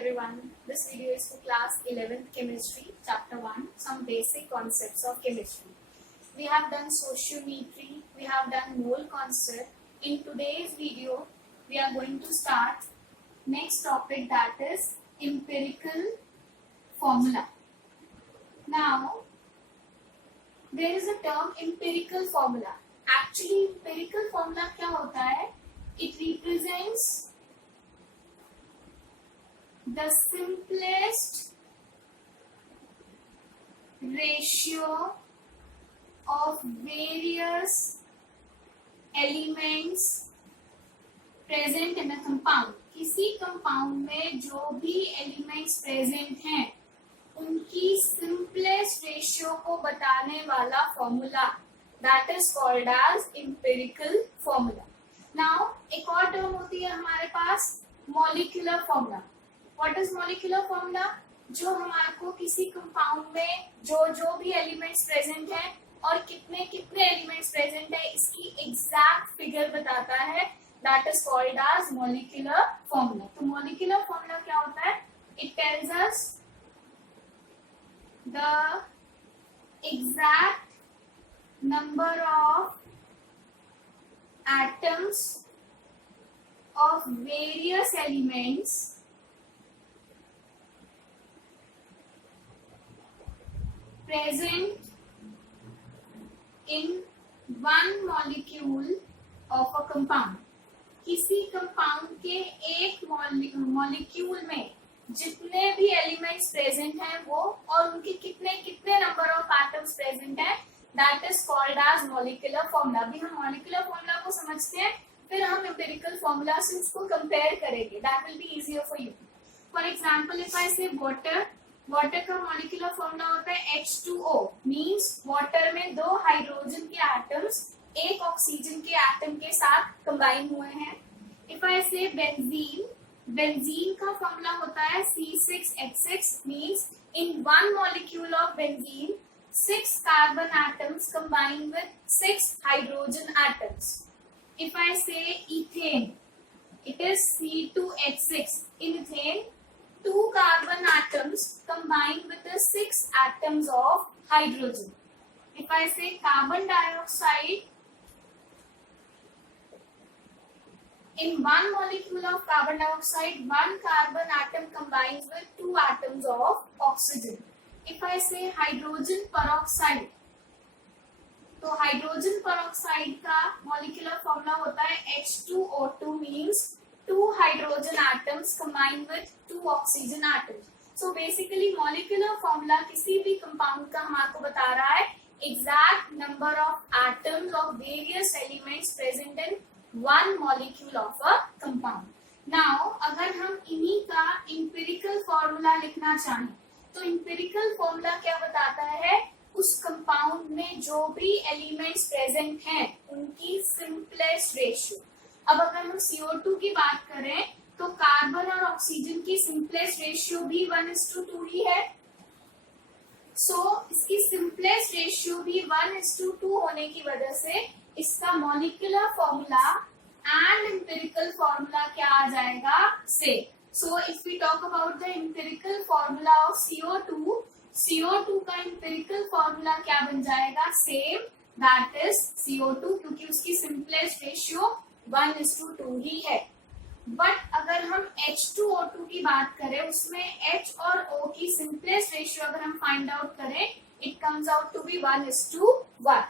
everyone. This video is for class 11th chemistry, chapter 1, some basic concepts of chemistry. We have done stoichiometry, we have done mole concept. In today's video, we are going to start next topic, that is empirical formula. Now, there is a term empirical formula. Actually, empirical formula क्या होता है? It represents the simplest ratio of various elements present in a compound. किसी compound में जो भी elements present हैं उनकी simplest ratio को बताने वाला formula, that is called as empirical formula. Now एक और टर्म होती है हमारे पास, molecular formula. What is molecular formula? जो हमारे को किसी कंपाउंड में जो भी एलिमेंट्स प्रेजेंट हैं और कितने कितने एलिमेंट्स प्रेजेंट है इसकी एग्जैक्ट फिगर बताता है, that is called as molecular formula. तो मॉलिक्यूलर फॉर्मूला क्या होता है? It tells us the exact number of atoms of various elements present in one molecule of a compound. किसी कंपाउंड के एक मॉलिक्यूल में जितने भी एलिमेंट्स प्रेजेंट हैं वो और उनके कितने कितने नंबर ऑफ एटम्स प्रेजेंट हैं, that is called as molecular formula. अभी हम मॉलिक्यूलर फॉर्मूला को समझते हैं, फिर हम एम्पिरिकल फॉर्मूला से उसको कंपेयर करेंगे. That will be easier for you. For example, if I से वाटर का मॉलिक्यूलर फॉर्मूला होता है H2O, मींस वाटर में दो हाइड्रोजन के एटम्स एक ऑक्सीजन के एटम के साथ कंबाइन हुए हैं. इफ आई से बेंजीन का फॉर्मूला होता है C6H6, means in one molecule of benzene 6 carbon atoms combined with 6 hydrogen atoms. If I say ethane, it is C2H6. In ethane, 2 carbon atoms combined with the 6 atoms of hydrogen. If I say carbon dioxide, in one molecule of carbon dioxide, 1 carbon atom combines with 2 atoms of oxygen. If I say hydrogen peroxide, तो hydrogen peroxide का molecular formula होता है H2O2, means 2 hydrogen atoms combined with 2 oxygen atoms. So basically molecular formula किसी भी compound का हमको बता रहा है exact number of atoms of various elements present in one molecule of a compound. Now अगर हम इन्हीं का एम्पिरिकल फॉर्मूला लिखना चाहें तो एम्पिरिकल फॉर्मूला क्या बताता है? उस कंपाउंड में जो भी एलिमेंट्स प्रेजेंट हैं उनकी सिंपलेस्ट रेशियो. अब अगर हम CO2 की बात करें तो कार्बन और ऑक्सीजन की सिंपलेस्ट रेशियो भी 1:2 ही है. सो इसकी सिंपलेस्ट रेशियो भी 1:2 होने की वजह से इसका molecular formula and empirical formula क्या आ जाएगा? Same. So if we talk about the empirical formula of CO2 का empirical formula क्या बन जाएगा? Same, that is CO2, क्योंकि उसकी simplest ratio 1:2 ही है. But अगर हम H2O2 की बात करें, उसमें H और O की simplest ratio अगर हम find out करें, it comes out to be 1:1.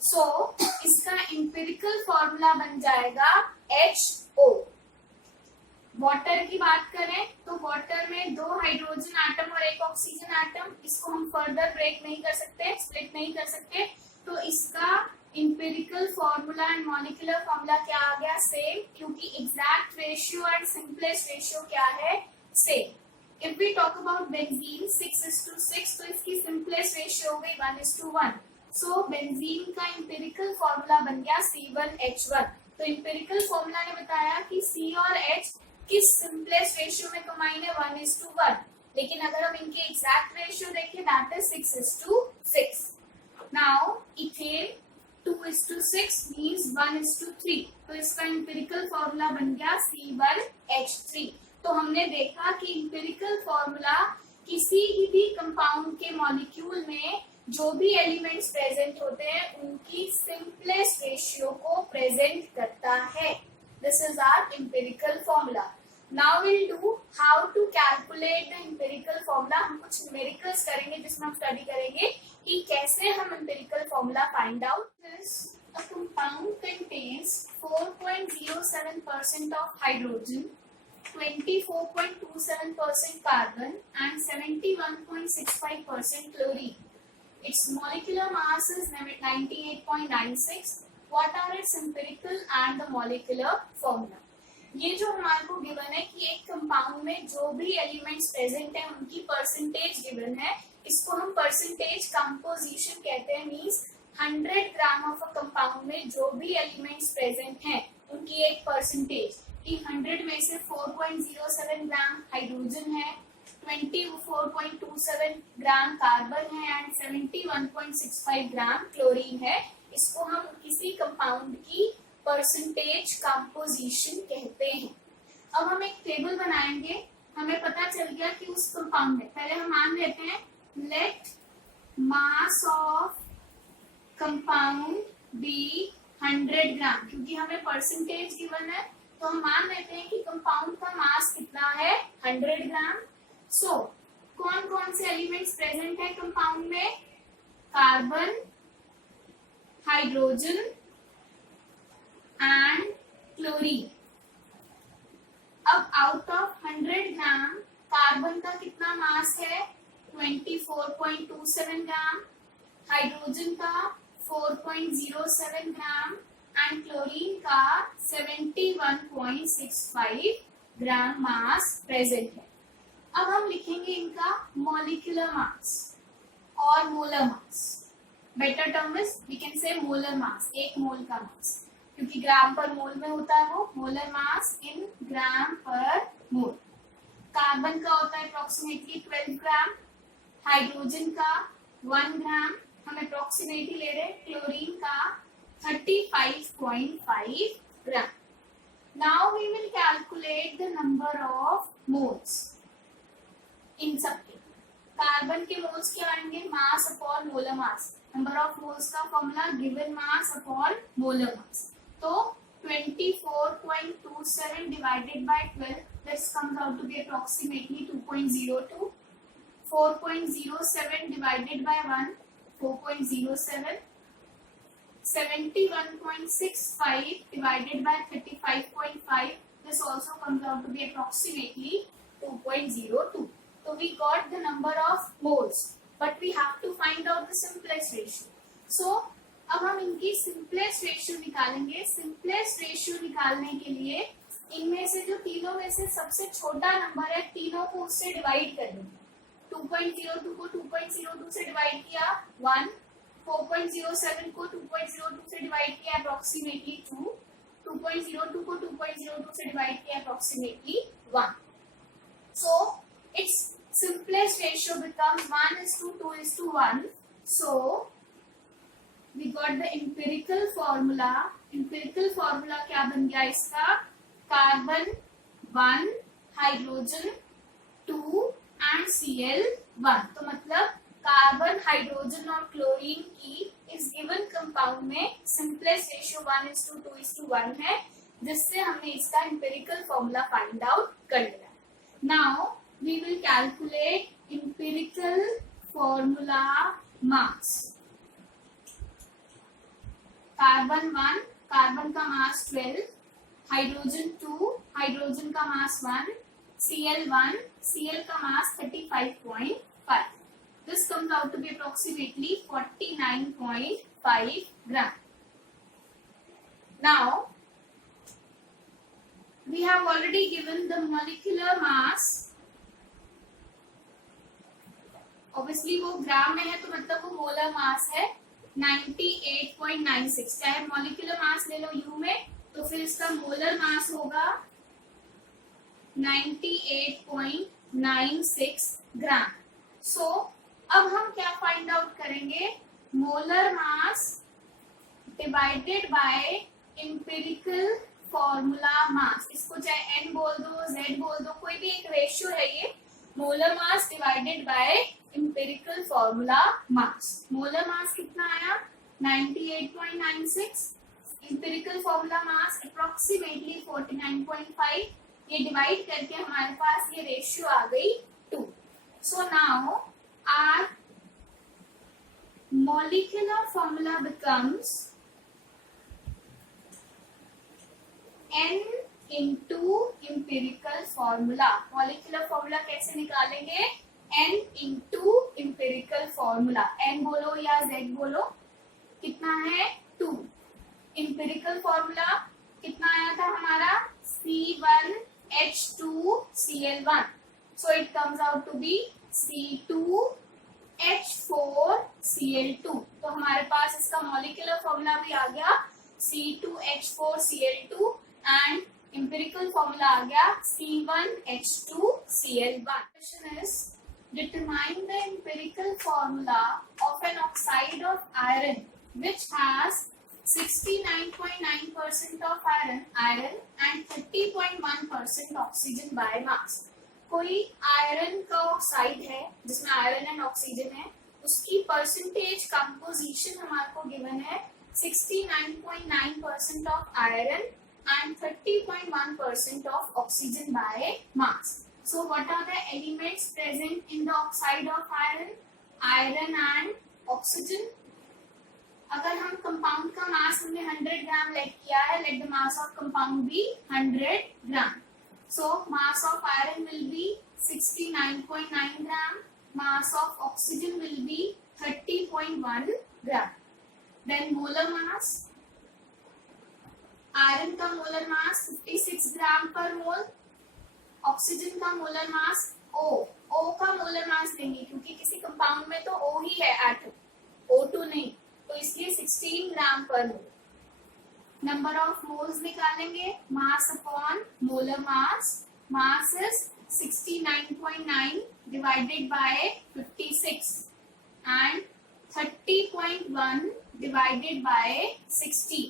So इसका empirical formula बन जाएगा HO. वाटर की बात करें तो वाटर में 2 हाइड्रोजन एटम और 1 ऑक्सीजन एटम, इसको हम फर्दर ब्रेक नहीं कर सकते, स्प्लिट नहीं कर सकते, तो इसका empirical formula and molecular formula क्या आ गया? सेम, क्योंकि exact ratio and simplest ratio क्या है? Same. If we talk about benzene 6:6, तो इसकी सिंपलेस्ट रेशियो हो गई 1:1. सो बेंजीन का एम्पिरिकल फॉर्मूला बन गया C1H1. तो एम्पिरिकल फॉर्मूला ने बताया कि C और H किस सिंपलेस्ट रेशियो में कंबाइन है? 1:1. लेकिन अगर हम इनके एग्जैक्ट रेशियो देखें, that is 6:6. Now ethane 2:6 means 1:3. तो इसका एम्पिरिकल फॉर्मूला बन गया C1H3. तो हमने देखा कि एम्पिरिकल फॉर्मूला किसी भी कंपाउंड के मॉलिक्यूल में जो भी एलिमेंट्स प्रेजेंट होते हैं उनकी सिंपलेस्ट रेशियो को प्रेजेंट करता है. This is our empirical formula. Now will do how to calculate the empirical formula. हम कुछ न्यूमेरिकल्स करेंगे जिसमें हम स्टडी करेंगे कि कैसे हम empirical formula find out. A compound contains 4.07% of hydrogen, 24.27% carbon and 71.65% chlorine. Its molecular mass is 98.96. What are its empirical and the molecular formula? ये जो हमारे को गिवन है कि एक कंपाउंड में जो भी एलिमेंट्स प्रेजेंट है उनकी परसेंटेज गिवन है. इसको हम परसेंटेज कंपोजिशन कहते हैं. Means 100 gram of a compound में जो भी एलिमेंट्स प्रेजेंट हैं उनकी एक परसेंटेज कि 100 में से 4.07 ग्राम हाइड्रोजन है, 24.27 ग्राम कार्बन है एंड 71.65 ग्राम क्लोरीन है. इसको हम किसी कंपाउंड की परसेंटेज कंपोजिशन कहते हैं. अब हम एक टेबल बनाएंगे. हमें पता चल गया कि उस कंपाउंड में पहले हम मान लेते हैं let mass of compound be 100 gram. क्योंकि हमें परसेंटेज गिवन है तो हम मान लेते हैं कि कंपाउंड का मास कितना है 100 ग्राम. सो कौन कौन से एलिमेंट्स प्रेजेंट है कंपाउंड में? Carbon, hydrogen and chlorine. अब आउट ऑफ 100 ग्राम कार्बन का कितना मास है? 24.27 ग्राम, हाइड्रोजन का 4.07 ग्राम एंड क्लोरीन का 71.65 ग्राम मास प्रेजेंट है. अब हम लिखेंगे इनका मॉलिक्यूलर मास और molar mass. Better term is we can say molar mass, एक मोल का मास, क्योंकि ग्राम पर मोल में होता है वो. मोलर मास इन ग्राम पर मोल. कार्बन का होता है अप्रोक्सीमेटली 12 ग्राम, हाइड्रोजन का 1 ग्राम, हम अप्रोक्सीमेटली ले रहे हैं, क्लोरीन का 35.5 gram. Now we will calculate the number of moles in सबके. कार्बन के मोल्स क्या आएंगे? Mass upon molar mass. Number of moles का formula given mass upon molar mass. तो 24.27 divided by 12, this comes out to be approximately 2.02. 4.07 divided by 1, 4.07. 71.65 divided by 35.5, this also comes out to be approximately 2.02. So we got the number of moles, but we have to find out the simplest ratio. So अब हम इनकी simplest ratio निकालेंगे. Simplest ratio निकालने के लिए इनमें से जो तीनों में से सबसे छोटा नंबर है तीनों को उससे डिवाइड कर देंगे. 2.02 को 2.02 से डिवाइड किया 1, 4.07 को 2.02 से डिवाइड किया अप्रोक्सीमेटली 2, 2.02 को 2.02 से डिवाइड किया approximately 1. So it's simplest ratio becomes 1:2:1. So we got the empirical formula. empirical formula क्या बन गया इसका? Carbon 1, hydrogen 2 and Cl1. तो मतलब कार्बन, हाइड्रोजन और क्लोरीन की इस गिवन कंपाउंड में सिंपलेस्ट रेशियो 1:2:1 है, जिससे हमने इसका empirical formula फाइंड आउट कर लिया. Now we will calculate empirical formula mass. Carbon 1, carbon का मास 12, हाइड्रोजन 2, हाइड्रोजन का मास 1, Cl1, Cl का मास 35.5. This comes out to be approximately 49.5 gram. Now we have already given the molecular mass. Obviously वो ग्राम में है तो मतलब वो मोलर मास है 98.96. चाहे मॉलिक्यूलर मास ले लो यू में तो फिर इसका मोलर मास होगा 98.96 ग्राम. सो अब हम क्या फाइंड आउट करेंगे? Molar mass divided by empirical formula mass, इसको चाहे n बोल दो, z बोल दो, कोई भी एक रेशियो है ये, molar mass divided by empirical formula mass. Molar mass कितना आया 98.96, एम्पिरिकल फॉर्मूला मास अप्रोक्सीमेटली 49.5, ये डिवाइड करके हमारे पास ये रेशियो आ गई 2। So now our molecular formula becomes n into empirical formula। molecular formula कैसे निकालेंगे, n into empirical formula, n बोलो या z बोलो, कितना है 2। empirical formula कितना आया था हमारा C1H2Cl1, so it comes out to be C2H4Cl2। तो हमारे पास इसका मॉलिक्यूलर फॉर्मूला भी आ गया C2H4Cl2 एंड एम्पिरिकल फॉर्मूला आ गया C1H2Cl1। Question is determine the empirical formula of an oxide of iron which has 69.9% of iron and 30.1% oxygen by mass. कोई iron का oxide है जिसमें आयरन एंड ऑक्सीजन है, उसकी परसेंटेज कंपोजिशन हमारे को गिवन है 69.9% of iron and 30.1% of oxygen by mass. So what are the elements present in the oxide of iron, iron and oxygen. अगर हम कंपाउंड का मास हमने 100 ग्राम लेट किया है, let the mass of compound be 100 gram. So mass of iron will be 69.9 gram, mass of oxygen will be 30.1 gram. Then molar mass, iron का molar mass 56 gram per mole, oxygen का molar mass O का molar mass लेंगे क्योंकि किसी compound में तो O ही है atom, O2 नहीं, तो इसलिए 16 ग्राम पर मोल। नंबर ऑफ मोल्स निकालेंगे, मास upon molar mass, mass is 69.9 divided by 56 and 30.1 divided by 60,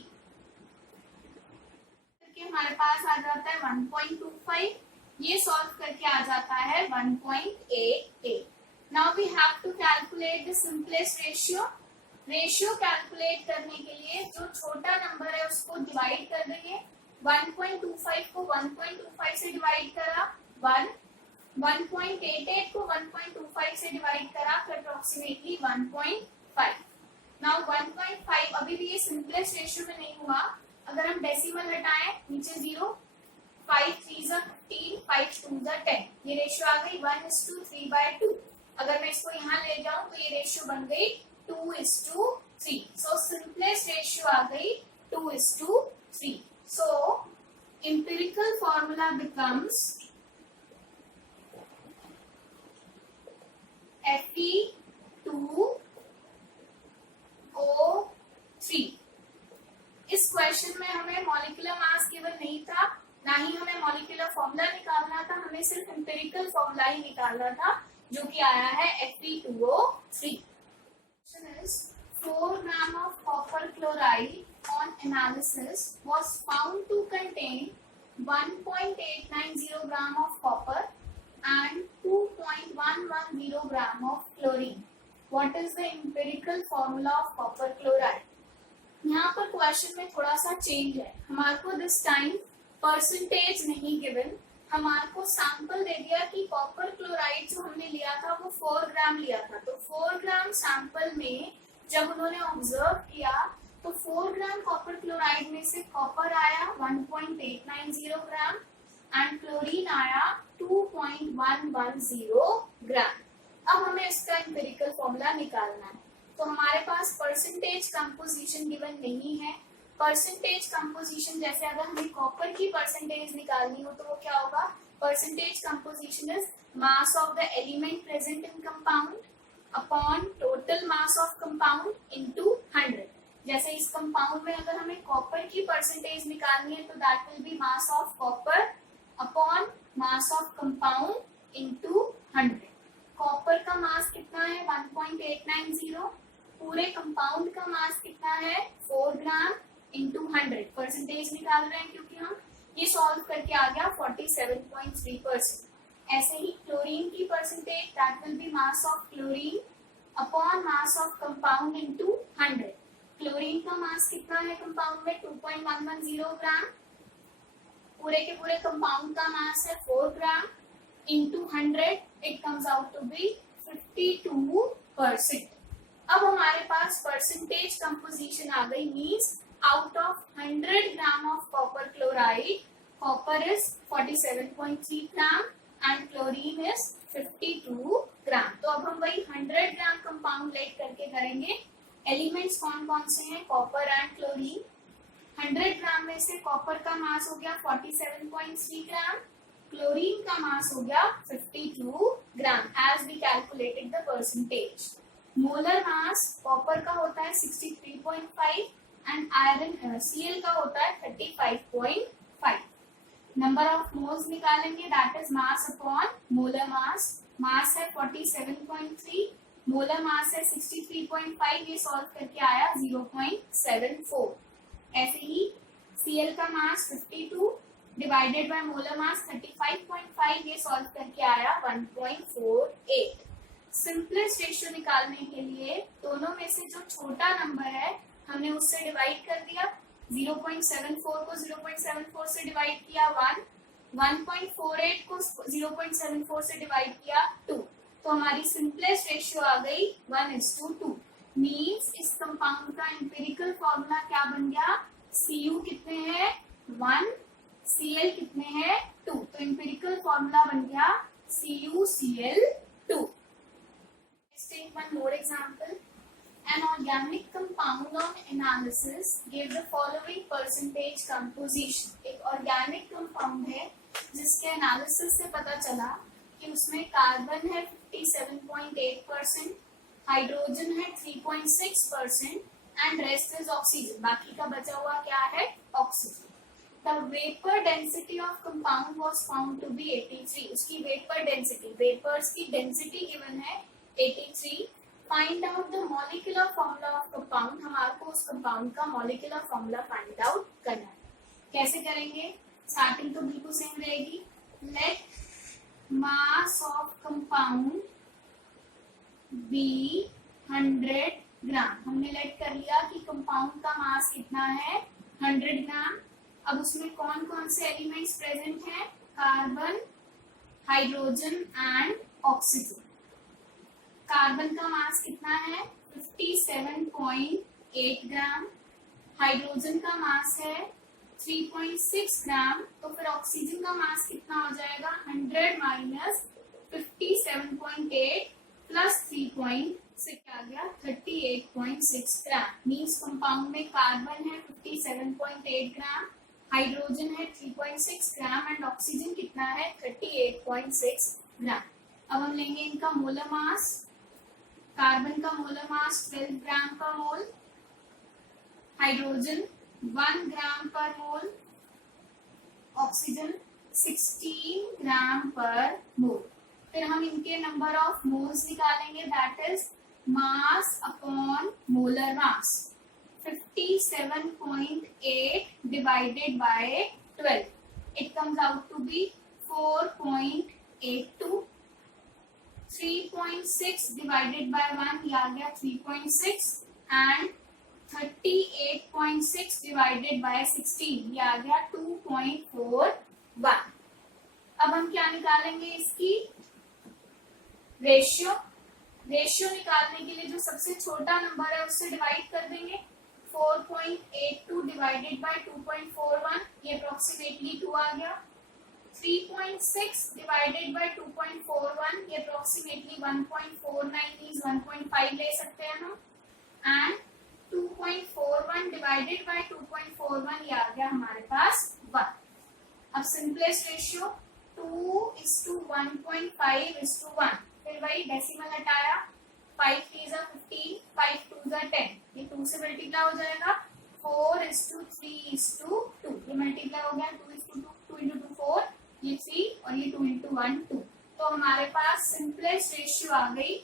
करके हमारे पास आ जाता है 1.25, ये सॉल्व करके आ जाता है 1.88। Now we have to calculate the simplest ratio. Ratio calculate करने के लिए जो छोटा नंबर है उसको डिवाइड कर देंगे। 1.25 को 1.25 से डिवाइड करा 1, 1.88 को 1.25 से डिवाइड करा फिर अप्रोक्सीमेटली 1.5। नाउ 1.5 अभी भी ये सिंपलेस्ट रेशियो में नहीं हुआ, अगर हम डेसिमल हटाएं नीचे 0, 5 3 15, 5 2 10, ये रेशियो आ गई 1:3/2। अगर मैं इसको यहाँ ले जाऊं तो ये रेशियो बन गई 2:3। So simplest ratio आ गई 2:3। So empirical formula becomes Fe2O3। इस क्वेश्चन में हमें मॉलिक्यूलर मास गिवन नहीं था, ना ही हमें मॉलिक्यूलर फॉर्मूला निकालना था, हमें सिर्फ एम्पिरिकल फॉर्मूला ही निकालना था जो कि आया है Fe2O3। Is 4 gram of copper chloride on analysis was found to contain 1.890 gram of copper and 2.110 gram of chlorine. What is the empirical formula of copper chloride? यहाँ पर क्वेश्चन में थोड़ा सा चेंज है, हमारे को दिस टाइम परसेंटेज नहीं given, हमारे को सैंपल दे दिया कि कॉपर क्लोराइड जो हमने लिया था वो 4 ग्राम लिया था, तो 4 ग्राम सैंपल में जब उन्होंने ऑब्जर्व किया तो 4 ग्राम कॉपर क्लोराइड में से कॉपर आया 1.890 ग्राम एंड क्लोरीन आया 2.110 ग्राम। अब हमें इसका एम्पिरिकल फॉर्मूला निकालना है, तो हमारे पास परसेंटेज कंपोजिशन गिवन नहीं है। परसेंटेज कंपोजिशन जैसे अगर हमें कॉपर की परसेंटेज निकालनी हो तो वो क्या होगा, percentage composition is mass of the element present in compound upon total mass of compound into 100। जैसे इस कंपाउंड में अगर हमें कॉपर की परसेंटेज निकालनी है तो that will be mass of copper upon mass of compound into 100। Copper का मास कितना है 1.890, पूरे कंपाउंड का मास कितना है 4 ग्राम, into 100 परसेंटेज निकाल रहे हैं क्योंकि हम ये सॉल्व करके आ गया 47.3%। ऐसे ही क्लोरीन की percentage that will be mass of chlorine upon mass of compound into 100। Chlorine का मास कितना है कंपाउंड में 2.110 ग्राम, पूरे के पूरे कंपाउंड का मास है 4 gram into 100 it comes out to be 52%। अब हमारे पास परसेंटेज कंपोजिशन आ गई, means out of 100 gram of copper chloride copper is 47.3 gram and chlorine is 52 gram. तो अब हम वही 100 ग्राम कंपाउंड लेट करके करेंगे। एलिमेंट्स कौन कौन से हैं, कॉपर एंड क्लोरीन। 100 ग्राम में से कॉपर का मास हो गया 47.3 ग्राम, क्लोरीन का मास हो गया 52 gram as we calculated the percentage. Molar mass copper का होता है 63.5 एंड आयरन Cl का होता है 35.5। नंबर ऑफ मोल्स निकालेंगे that is mass upon molar mass. Mass है 47.3, मोलर मास है 63.5, ये सॉल्व करके आया 0.74। ऐसे ही Cl का मास 52 डिवाइडेड बाय मोलर मास 35.5, ये सॉल्व करके आया 1.48। सिंपलेस्ट रेशियो निकालने के लिए दोनों में से जो छोटा नंबर है हमने उससे डिवाइड कर दिया। 0.74 को 0.74 से डिवाइड किया 1, 1.48 को 0.74 से डिवाइड किया 2, तो हमारी सिंपलेस्ट रेशियो आ गई 1:2। मीन्स इस कंपाउंड का एम्पिरिकल फॉर्मूला क्या बन गया, Cu कितने हैं 1, Cl कितने हैं 2, तो एम्पिरिकल फॉर्मूला बन गया CuCl2। Let's take one more example. An organic compound on analysis gave the following percentage composition. एक organic compound है जिसके एनालिसिस से पता चला कि उसमें कार्बन है 57.8%, हाइड्रोजन है 3.6% एंड रेस्ट इज ऑक्सीजन। बाकी का बचा हुआ क्या है, oxygen. The vapor density of compound was found to be 83. उसकी vapor density, vapors की density given है 83. Find out the molecular formula of compound. हमारे उस compound का molecular formula find out करना है। कैसे करेंगे, स्टार्टिंग तो बिल्कुल सेम रहेगी। Let mass of compound be 100 ग्राम। हमने लेट कर लिया कि कंपाउंड का मास कितना है 100 ग्राम। अब उसमें कौन कौन से एलिमेंट्स प्रेजेंट हैं, carbon, hydrogen and oxygen. Carbon का मास कितना है 57.8 ग्राम, हाइड्रोजन का मास है 3.6 ग्राम, तो फिर ऑक्सीजन का मास कितना हो जाएगा 100 माइनस 57.8 प्लस 3.6 आ गया 38.6 ग्राम। मीन्स कंपाउंड में कार्बन है 57.8 ग्राम, हाइड्रोजन है 3.6 ग्राम एंड ऑक्सीजन कितना है 38.6 ग्राम। अब हम लेंगे इनका मोलर मास। कार्बन का मोलर मास 12 ग्राम पर मोल, हाइड्रोजन 1 ग्राम पर मोल, ऑक्सीजन 16 ग्राम पर मोल। फिर हम इनके नंबर ऑफ मोल्स निकालेंगे that is mass upon molar mass. 57.8 divided by 12, it comes out to be 4.82. 3.6 divided by 1 ये आ गया 3.6 and 38.6 divided by 16 ये आ गया 2.41। अब हम क्या निकालेंगे, इसकी रेशियो। रेशियो निकालने के लिए जो सबसे छोटा नंबर है उससे डिवाइड कर देंगे। 4.82 डिवाइडेड बाय 2.41 ये अप्रोक्सीमेटली 2 आ गया। 3.6 डिवाइडेड बाय 2.41 ये अप्रोक्सीमेटली 1.49 मींस 1.5 ले सकते हैं हम। एंड 2.41 डिवाइडेड बाय 2.41 ये आ गया हमारे पास 1। अब सिंपलेस्ट रेशियो 2:1.5:1। फिर वही डेसिमल हटाया, 5 3 15, 5 2 10, ये 2 से मल्टीप्लाई हो जाएगा। 4:3:2, ये मल्टीप्लाई हो गया 2:2, 2 into 2 4, ये 3 और ये 2 into 1 2। तो हमारे पास सिंपलेस्ट रेशियो आ गई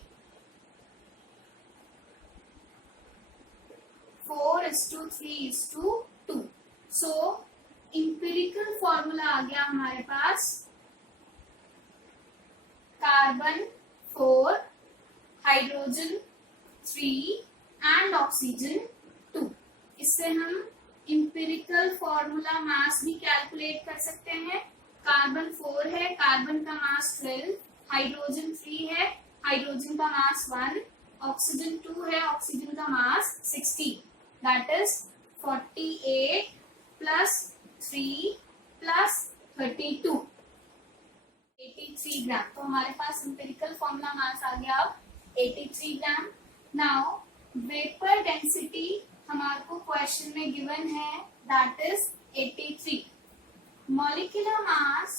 4:3:2 फॉर्मूला आ गया हमारे पास कार्बन 4, हाइड्रोजन 3 एंड ऑक्सीजन 2। इससे हम इंपेरिकल फॉर्मूला मास भी कैलकुलेट कर सकते हैं। कार्बन 4 है, कार्बन का मास 12, हाइड्रोजन 3 है, हाइड्रोजन का मास 1, ऑक्सीजन 2 है, ऑक्सीजन का मास 16, दैट इज 48 प्लस 3 प्लस 32, 83 ग्राम। तो हमारे पास इंपेरिकल फॉर्मूला मास आ गया अब 83 ग्राम। नाउ वेपर डेंसिटी हमारे को क्वेश्चन में गिवन है, दैट इज 83। मॉलिक्यूलर मास,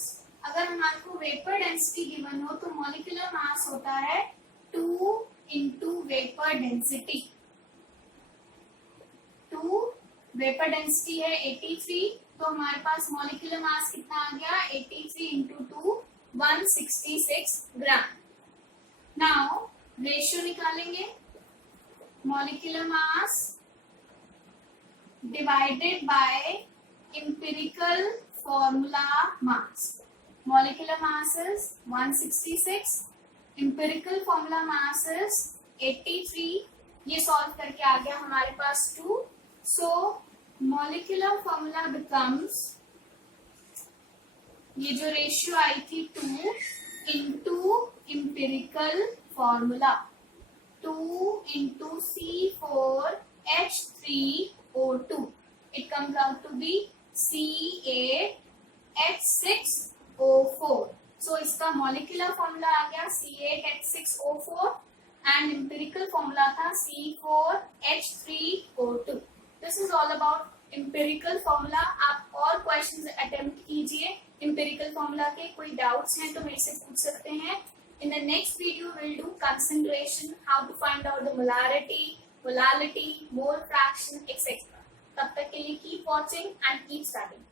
अगर हमारे को वेपर डेंसिटी गिवन हो तो मॉलिक्यूलर मास होता है 2 into vapour density. 2 vapour density है 83, तो हमारे पास मॉलिक्यूलर मास कितना आ गया, 83 इंटू 2, 166 ग्राम। नाउ रेशियो निकालेंगे, molecular mass divided by empirical formula mass. Molecular mass is 166, empirical formula mass is 83। ये सॉल्व करके आ गया हमारे पास 2। So molecular formula becomes, ये जो रेशियो आई थी 2 into empirical formula, 2 into C4H3O2, it comes out to be C8H6O4। सो इसका molecular formula आ गया C8H6O4 एंड एम्पिरिकल फॉर्मूला था C4H3O2। This is all about empirical formula. आप और क्वेश्चंस अटेम्प्ट कीजिए एम्पिरिकल फॉर्मूला के। कोई डाउट्स हैं तो मेरे से पूछ सकते हैं। In the next video, we'll do concentration, how to find out the molarity, molality, mole fraction, etc. तब तक के लिए keep watching and keep studying.